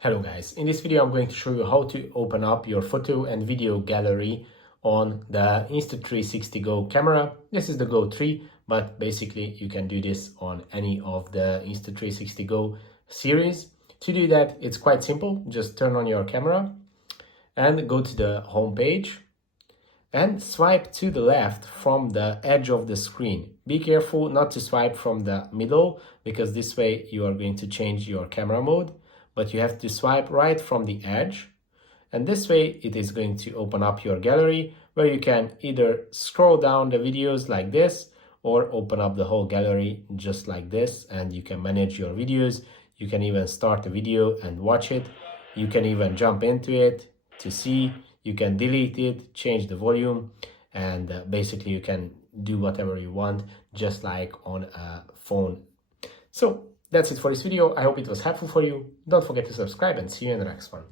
Hello guys, in this video I'm going to show you how to open up your photo and video gallery on the Insta360 Go camera. This is the Go3, but basically you can do this on any of the Insta360 Go series. To do that, it's quite simple. Just turn on your camera and go to the home page and swipe to the left from the edge of the screen. Be careful not to swipe from the middle, because this way you are going to change your camera mode. But you have to swipe right from the edge, and this way it is going to open up your gallery, where you can either scroll down the videos like this or open up the whole gallery just like this, and you can manage your videos. You can even start a video and watch it. You can even jump into it to see. You can delete it, change the volume, and basically you can do whatever you want, just like on a phone. So that's it for this video. I hope it was helpful for you. Don't forget to subscribe and see you in the next one.